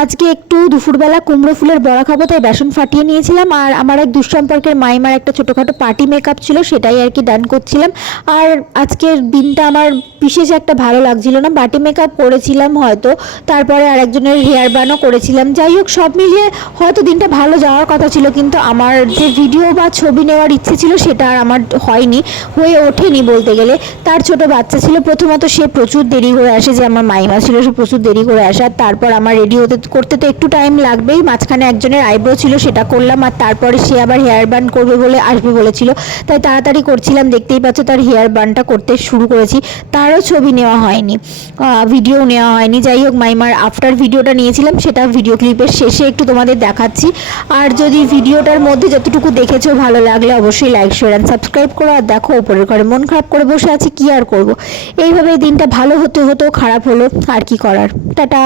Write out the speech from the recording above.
আজকে একটু দুপুরবেলা কুমড়ো ফুলের বড়া খাবো, তাই বেসন ফাটিয়ে নিয়েছিলাম। আর আমার এক দুঃসম্পর্কের মাইমার একটা ছোটোখাটো পার্টি মেকআপ ছিল, সেটাই আর কি ডান করছিলাম। আর আজকের দিনটা আমার বিশেষ একটা ভালো লাগছিল না। পার্টি মেকআপ করেছিলাম হয়তো, তারপরে আরেকজনের হেয়ার বানও করেছিলাম। যাই হোক, সব মিলিয়ে হয়তো দিনটা ভালো যাওয়ার কথা ছিল, কিন্তু আমার যে ভিডিও বা ছবি নেওয়ার ইচ্ছে ছিল সেটা আর আমার হয়নি, হয়ে ওঠেনি বলতে গেলে। তার ছোট বাচ্চা ছিল, প্রথমত সে প্রচুর দেরি করে আসে, যে আমার মাইমা ছিল সে প্রচুর দেরি করে আসে। আর তারপর আমার রেডি করতে তো একটু টাইম লাগবেই। মাঝখানে একজনের আইব্রো ছিল, সেটা করলাম। আর তারপরে সে আবার হেয়ার বান করবে বলে আসবে বলেছিল, তাই তাড়াতাড়ি করছিলাম। দেখতেই পাচ্ছ তার হেয়ার বানটা করতে শুরু করেছি। তারও ছবি নেওয়া হয়নি, ভিডিও নেওয়া হয়নি। যাই হোক, মাইমার আফটার ভিডিওটা নিয়েছিলাম, সেটা ভিডিও ক্লিপের শেষে একটু তোমাদের দেখাচ্ছি। আর যদি ভিডিওটার মধ্যে যতটুকু দেখেছো ভালো লাগলে অবশ্যই লাইক শেয়ার অ্যান্ড সাবস্ক্রাইব করো। আর দেখো, ওপরের ঘরে মন খারাপ করে বসে আছি, কি আর করব। এইভাবে দিনটা ভালো হতে হতেও খারাপ হলো, আর কি করার। টাটা।